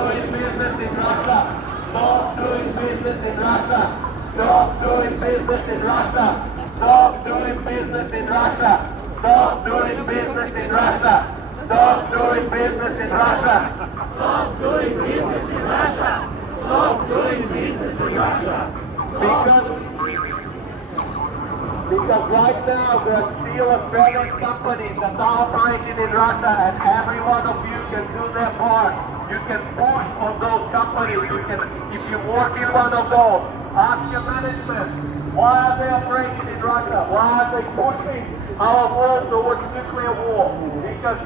doing business in Russia. Stop doing business in Russia. Stop doing business in Russia. Stop doing business in Russia. Stop doing business in Russia. Stop doing business in Russia. Stop doing business in Russia. Stop doing business in Russia. Because right now there are still Australian companies that are operating in Russia, and every one of you can do their part. You can push on those companies. If you work in one of those, ask your management, why are they operating in Russia? Why are they pushing our world towards nuclear war? Because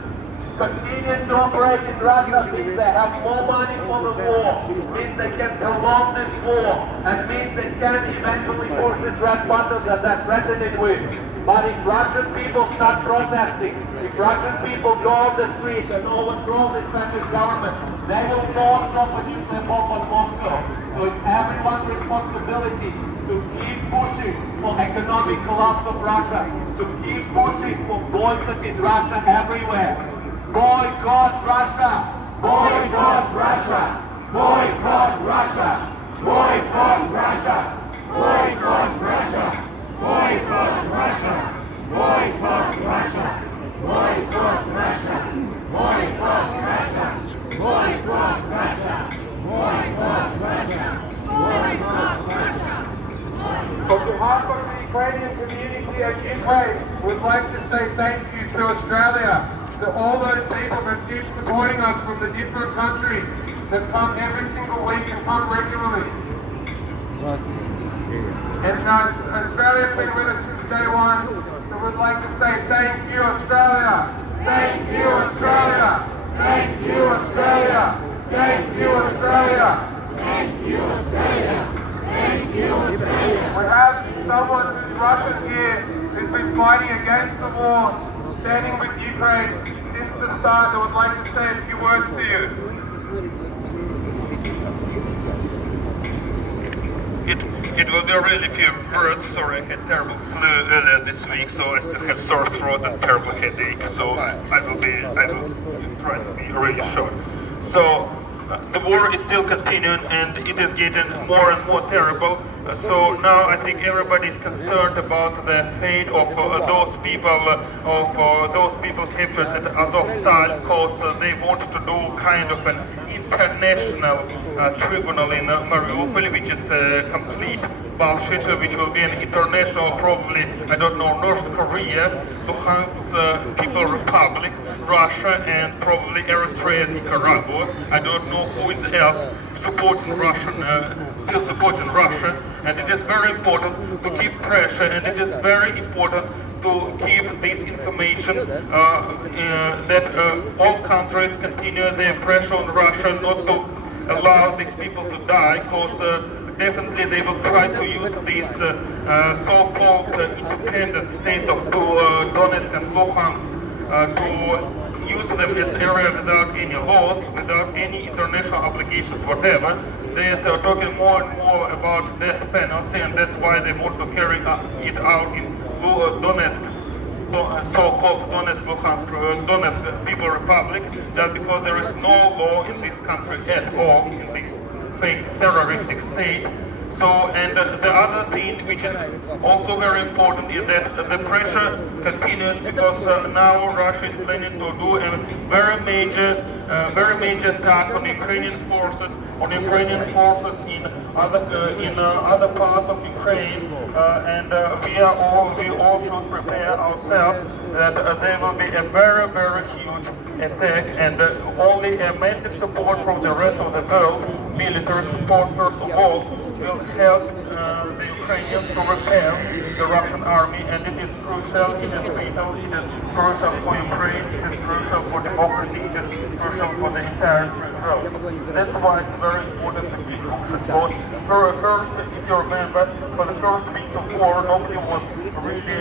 continuing to operate in Russia means they have more money for the war, means they can prolong this war, and means they can eventually push this red button that they're threatening with. But if Russian people start protesting, if Russian people go on the streets and overthrow this country's government, they will launch off a nuclear bomb on Moscow. So it's everyone's responsibility to keep pushing for economic collapse of Russia, to keep pushing for boycotting Russia everywhere. Boycott Russia! Boycott Russia! Boycott Russia! Boycott Russia! Boycott Russia! Boycott Russia! Boycott Russia! Boycott Russia! Boycott Russia! Boycott Russia! Boycott Russia! Boycott Russia! On behalf of the Ukrainian community at Ukraine, we'd like to say thank you to Australia, to all those people that keep supporting us from the different countries that come every single week and come regularly. And Australia's been with us since day one, so we'd like to say thank you, Australia! Thank you, Australia! Thank you, Australia! Thank you, Australia! Thank you, Australia! Thank you, Australia! We have someone who's Russian here who's been fighting against the war, standing with Ukraine since the start. I would like to say a few words to you. It will be really few words. Sorry, I had terrible flu earlier this week, so I still have sore throat and terrible headache. So I will try to be really short. So the war is still continuing, and it is getting more and more terrible. So now I think everybody is concerned about the fate of those people captured at Azovstal, because they wanted to do kind of an international tribunal in Mariupol, which is complete bullshit, which will be an international, probably, I don't know, North Korea, Luhansk People Republic, Russia, and probably Eritrea, Nicaragua. I don't know who is else supporting still supporting Russia, and it is very important to keep pressure, and it is very important to keep this information that all countries continue their pressure on Russia not to allow these people to die, because definitely they will try to use these so-called independent states of Donetsk and Luhansk to use them as area without any laws, without any international obligations, whatever. They are talking more and more about death penalty, and that's why they want to carry it out in Donetsk, so-called Donetsk People Republic, just because there is no law in this country at all, in this fake terroristic state. So, and the other thing which is also very important is that the pressure continues, because now Russia is planning to do a very major attack on Ukrainian forces, in other parts of Ukraine, and we all should prepare ourselves that there will be a very, very huge attack, and only a massive support from the rest of the world, military support first of all, will help the Ukrainians to repair the Russian army, and it is crucial, it is vital, it is crucial for Ukraine, it is crucial for democracy, it is crucial for the entire world. That's why it's very important to keep pushing. First, if you remember, for the first week of war, nobody was really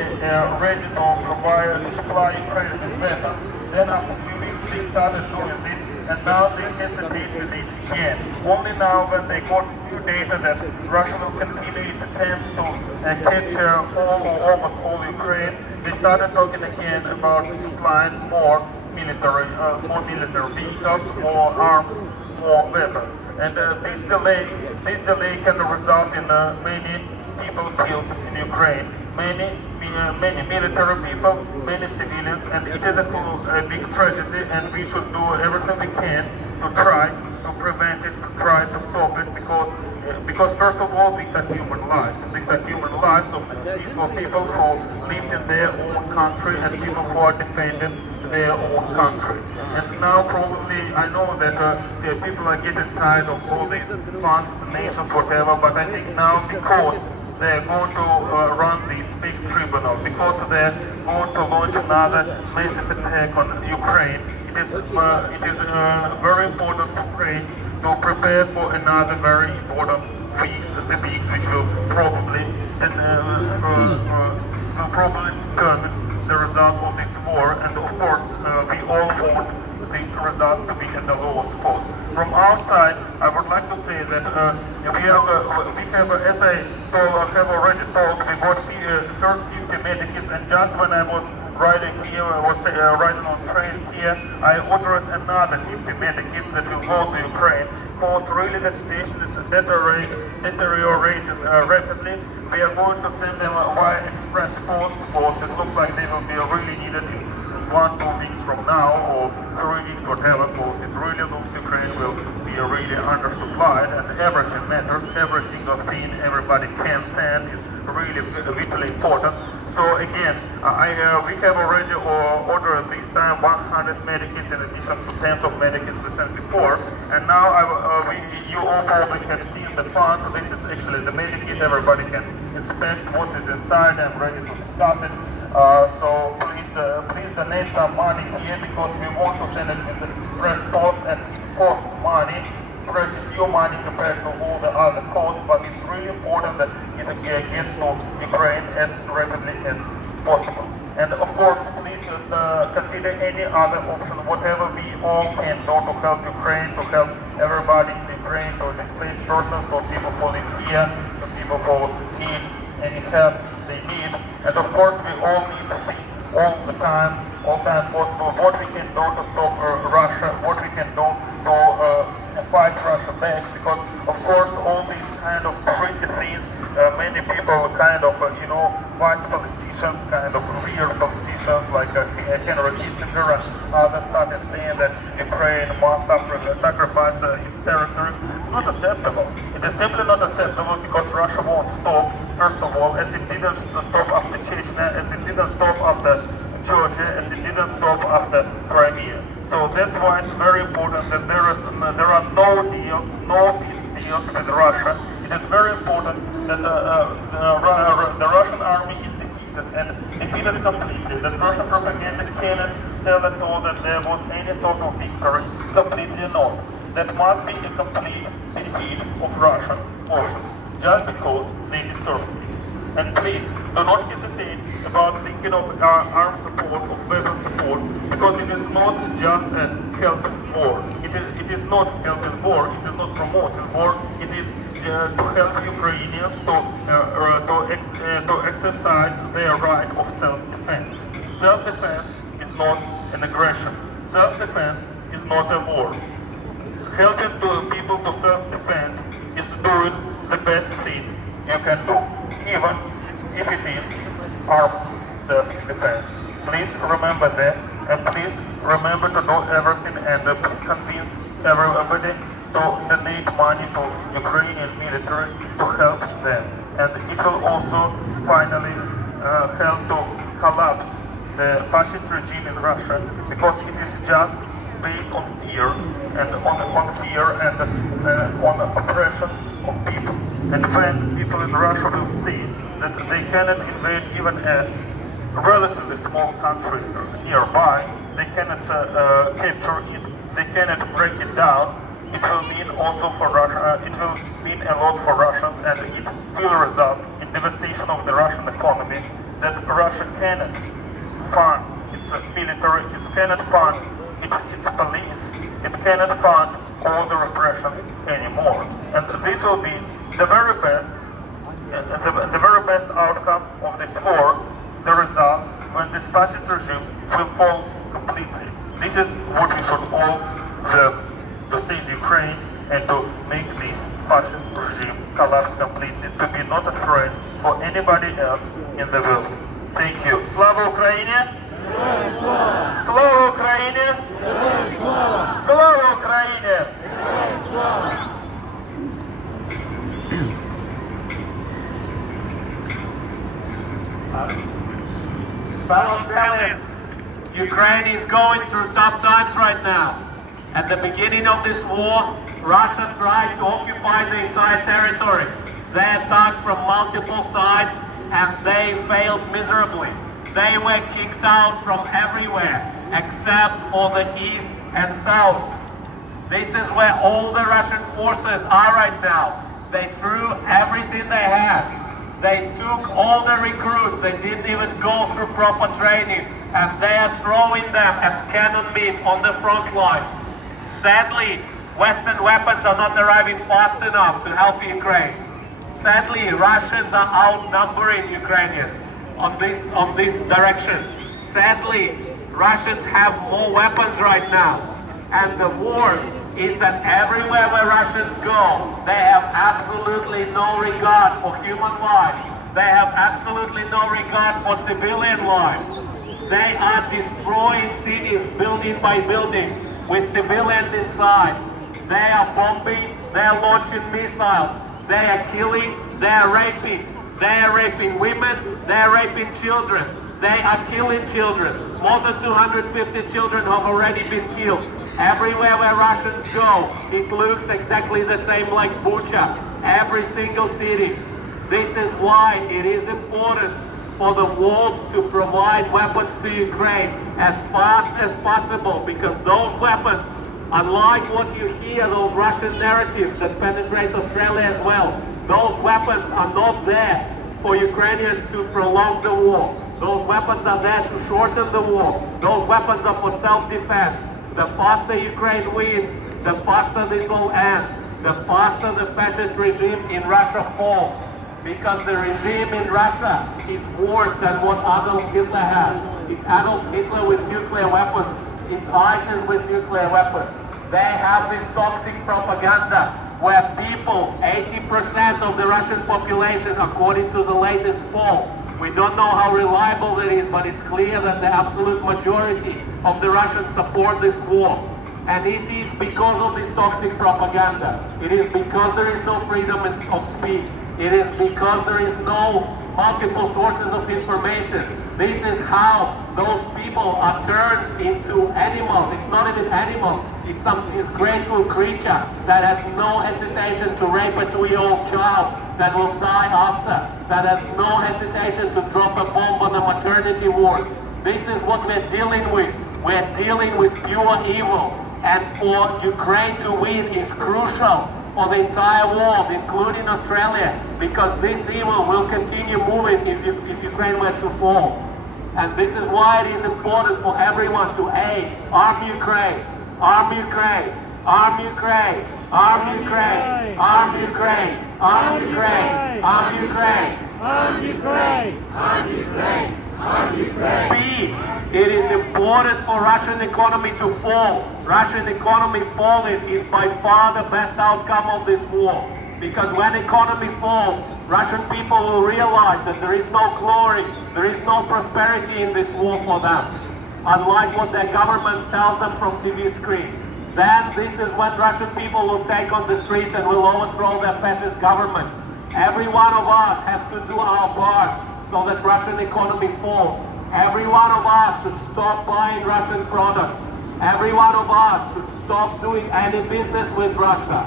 ready to provide supply Ukraine with weapons. Then after a few weeks, they started doing this, and now they hesitate to this again. Only now, when they got new data that Russia will continue its attempts to capture all or almost all Ukraine, they started talking again about supplying more military vehicles, more arms, more weapons. And this delay can result in many people killed in Ukraine, many military people, many civilians, and it is a big tragedy, and we should do everything we can to try to prevent it, to try to stop it, because first of all, these are human lives. These are human lives of peaceful people who lived in their own country and people who are defending their own country. And now probably, I know that the people are getting tired of all these funds, nations, whatever, but I think now because they're going to run this big tribunal, because they're going to launch another massive attack on Ukraine, it is very important for Ukraine to prepare for another very important peace, the peace which will probably determine the result of this war, and of course we all want this result to be at the lowest cost. From our side, I would like to say that we have, as I have already told, we got first 50 medikits, and just when I was riding here, riding on train here, I ordered another 50 medikits that will go to Ukraine, because really the situation is deteriorating rapidly. We are going to send them via express post, because it looks like they will be really needed in 1-2 weeks from now, or 3 weeks, whatever, because it really looks Ukraine will be really undersupplied, and everything matters, every single thing everybody can stand is really vitally important. So again, we have already ordered this time 100 medikits in addition to tens of medikits we sent before, and now you all probably have seen the font. This is actually the medikit. Everybody can inspect what is inside. I'm ready to discuss it. So please donate some money here, because we want to send it with the express post, and it costs money, pretty few money compared to all the other costs, but it's really important that it gets to Ukraine as rapidly as possible. And of course, please consider any other option, whatever we all can do to help Ukraine, to help everybody in Ukraine, to displaced persons, to people who live here, to people who need any help they need. And of course, we all need to think all the time possible, what we can do to stop Russia, what we can do to fight Russia back, because of course all these kind of pretty things, many people kind of, vice politicians, kind of weird politicians like Henry Kissinger and others started saying that Ukraine must sacrifice its territory. It's not acceptable. It is simply not acceptable, because Russia won't stop, first of all, as it didn't stop after Chechnya, as it didn't stop after Georgia, as it didn't stop after Crimea. So that's why it's very important that there are no peace deals with Russia. It is very important that the Russian army is defeated, and defeated completely. That Russian propaganda cannot tell at all that there was any sort of victory. Completely not. That must be a complete defeat of Russian forces, just because they deserve it. And please, do not hesitate about thinking of armed support, of weapon support, because it is not just a helping war. It is not helping war, it is not promoting war, it is to help Ukrainians to exercise their right of self-defense. Self-defense is not an aggression. Self-defense is not a war. Helping people to self-defend is doing the best thing you can do, even if it is armed self-defense. Please remember that, and please remember to do everything and convince everybody to donate money to Ukrainian military to help them. And it will also finally help to collapse the fascist regime in Russia, because it is just based on fear and on oppression of people. And when people in Russia will see that they cannot invade even a relatively small country nearby, they cannot capture it, they cannot break it down, it will mean also for Russia, it will mean a lot for Russians, and it will result in devastation of the Russian economy, that Russia cannot fund its military, it cannot fund its police, it cannot fund all the repression anymore. And this will be the very best outcome of this war, the result when this fascist regime will fall completely. This is what we should all to save Ukraine and to make this fascist regime collapse completely, to be not a threat for anybody else in the world. Thank you. Slava Ukraini! Slava Ukraini! Slava Ukraini! Fellow Australians, Ukraine is going through tough times right now. At the beginning of this war, Russia tried to occupy the entire territory. They attacked from multiple sides and they failed miserably. They were kicked out from everywhere except for the east and south. This is where all the Russian forces are right now. They threw everything they had. They took all the recruits. They didn't even go through proper training, and they are throwing them as cannon meat on the front lines. Sadly, Western weapons are not arriving fast enough to help Ukraine. Sadly, Russians are outnumbering Ukrainians on this direction. Sadly, Russians have more weapons right now. And the worst is that everywhere where Russians go, they have absolutely no regard for human life. They have absolutely no regard for civilian lives. They are destroying cities building by building with civilians inside. They are bombing, they are launching missiles, they are killing, they are raping. They are raping women, they are raping children. They are killing children. More than 250 children have already been killed. Everywhere where Russians go, it looks exactly the same like Bucha. Every single city. This is why it is important for the world to provide weapons to Ukraine as fast as possible, because those weapons, unlike what you hear, those Russian narratives that penetrate Australia as well, those weapons are not there for Ukrainians to prolong the war. Those weapons are there to shorten the war. Those weapons are for self-defense. The faster Ukraine wins, the faster this all ends. The faster the fascist regime in Russia falls. Because the regime in Russia is worse than what Adolf Hitler had. It's Adolf Hitler with nuclear weapons. It's ISIS with nuclear weapons. They have this toxic propaganda where people, 80% of the Russian population, according to the latest poll, we don't know how reliable that is, but it's clear that the absolute majority of the Russians support this war. And it is because of this toxic propaganda. It is because there is no freedom of speech. It is because there is no multiple sources of information. This is how those people are turned into animals. It's not even animals. It's some disgraceful creature that has no hesitation to rape a 2-year-old child that will die after, that has no hesitation to drop a bomb on a maternity ward. This is what we're dealing with. We're dealing with pure evil. And for Ukraine to win is crucial for the entire world, including Australia, because this evil will continue moving if Ukraine were to fall. And this is why it is important for everyone to arm Ukraine, arm Ukraine, arm Ukraine, arm Ukraine, arm Ukraine, arm Ukraine, arm Ukraine, Arm Ukraine! Arm Ukraine! Arm Ukraine! B, it is important for Russian economy to fall. Russian economy falling is by far the best outcome of this war. Because when economy falls, Russian people will realize that there is no glory, there is no prosperity in this war for them. Unlike what their government tells them from TV screens. Then this is when Russian people will take on the streets and will overthrow their fascist government. Every one of us has to do our part so that Russian economy falls. Every one of us should stop buying Russian products. Every one of us should stop doing any business with Russia.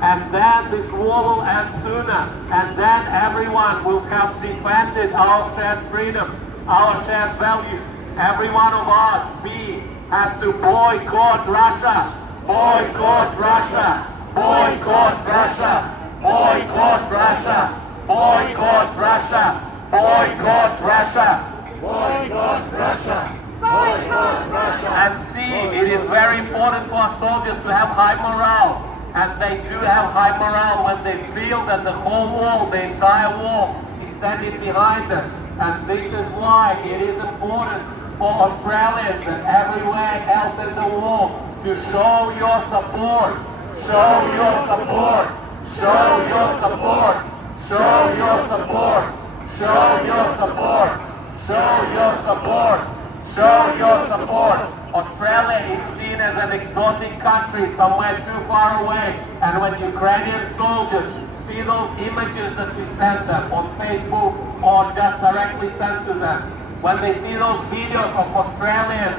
And then this war will end sooner. And then everyone will have defended our shared freedom, our shared values. Every one of us, B, has to boycott Russia. Boycott Russia. Boycott Russia. Boycott Russia! Boycott Russia! Boycott Russia! Boycott Russia! Boycott Russia! And C, it is very important for our soldiers to have high morale. And they do have high morale when they feel that the whole world, the entire world, is standing behind them. And this is why it is important for Australians and everywhere else in the world to show your support. Show your support. Show your support. Show your support. Show your support. Show your support. Show your support. Australia is seen as an exotic country somewhere too far away. And when Ukrainian soldiers see those images that we send them on Facebook or just directly sent to them, when they see those videos of Australians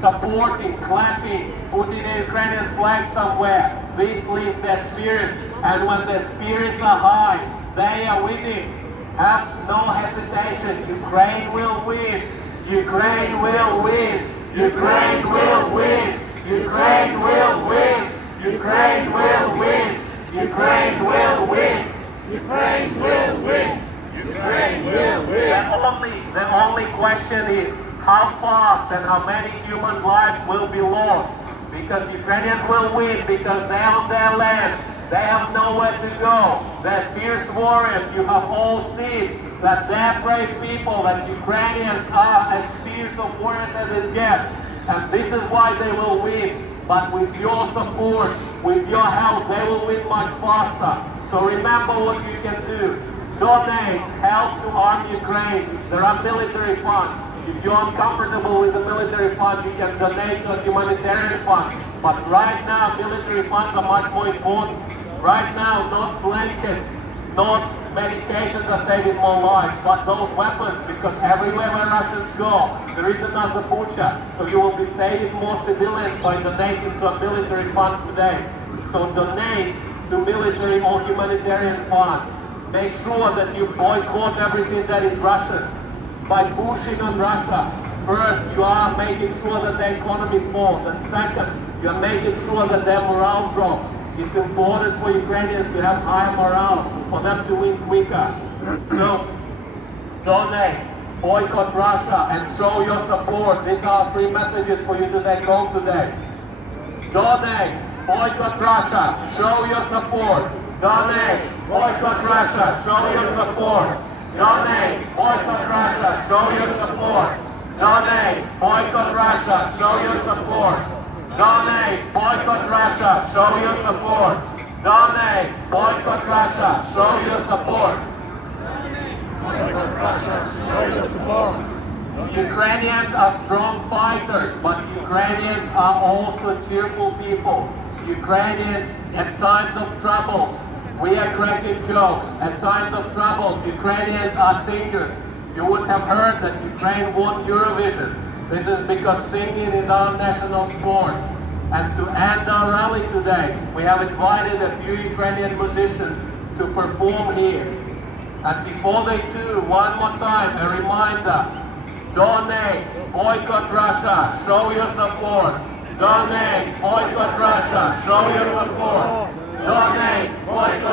supporting, clapping, putting a Ukrainian flag somewhere, this lifts their spirits. And when their spirits are high, they are winning. Have no hesitation. Ukraine will win. Ukraine will win. Ukraine will win. Ukraine will win. Ukraine will win. Ukraine will win. Ukraine will win. Ukraine will win. The only question is how fast and how many human lives will be lost. Because Ukrainians will win because they're on their land. They have nowhere to go. They're fierce warriors. You have all seen that they're brave people, that Ukrainians are as fierce of warriors as it gets. And this is why they will win. But with your support, with your help, they will win much faster. So remember what you can do. Donate, help to arm Ukraine. There are military funds. If you're uncomfortable with the military fund, you can donate to a humanitarian fund. But right now, military funds are much more important. Right now, not blankets, not medications are saving more lives, but those weapons, because everywhere where Russians go, there is another butcher. So you will be saving more civilians by donating to a military fund today. So donate to military or humanitarian funds. Make sure that you boycott everything that is Russian. By pushing on Russia, first you are making sure that the economy falls, and second, you are making sure that their morale drops. It's important for Ukrainians to have high morale, for them to win quicker. So, donate, boycott Russia, and show your support. These are 3 messages for you to take home today. Donate, boycott Russia, show your support. Donate, boycott Russia, show your support. Donate, boycott Russia, show your support. Donate, boycott Russia, show your support. Donate, boycott Russia, show your support. Donate, boycott Russia, show your support. Boycott Russia, show your support. Ukrainians are strong fighters, but Ukrainians are also cheerful people. Ukrainians, at times of trouble, we are cracking jokes. At times of trouble, Ukrainians are singers. You would have heard that Ukraine won Eurovision. This is because singing is our national sport. And to end our rally today, we have invited a few Ukrainian musicians to perform here. And before they do, one more time, a reminder. Donate, boycott Russia, show your support. Donate, boycott Russia, show your support. Donate, boycott